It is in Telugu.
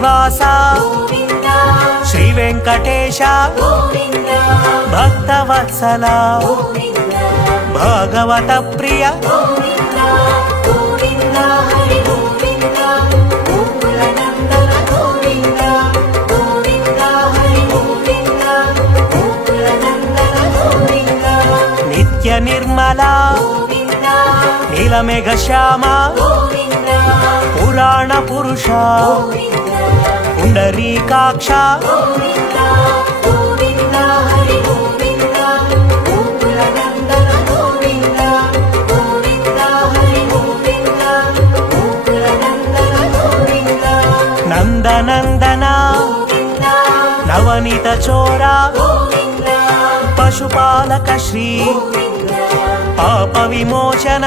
శ్రీనివాస శ్రీ వెంకటేశ భక్తవత్సల భాగవత ప్రియ నిత్య నిర్మల నీలమేఘ శ్యామ పురాణ పురుష పుండరీకాక్ష నందనందన నవనీత చోర పశుపాలక శ్రీ పాప విమోచన